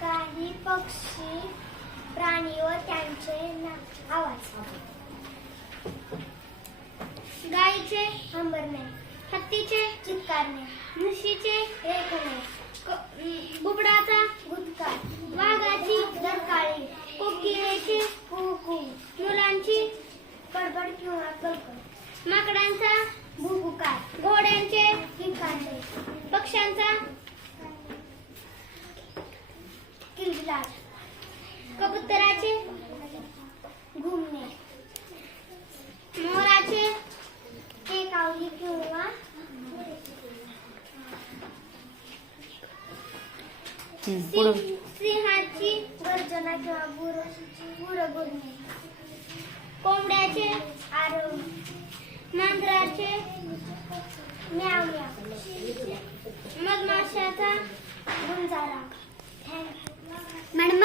काही पक्षी प्राणी व त्यांचे आवाज. गाईचे हंबरणे, हत्तीचे चित्कारणे, म्हशीचे रेखणे, बुबडाचा गुदकार, वाघाची डरकाळी, कोकिळेचे कुहू, मुलांची बडबड किंवा कलकल, माकडांचा भुभुकार, घोड्यांचे किकांडे, पक्ष्यांचा किलबिलाट, कबुतराचे घुमणे, मोराचे केकावली किंवा सिंहाची गर्जना किंवा गुरगुरणे, कोंबड्याचे आरव, मांजराचे म्याव म्याव, मधमाशाचा गुंजारा. मॅडम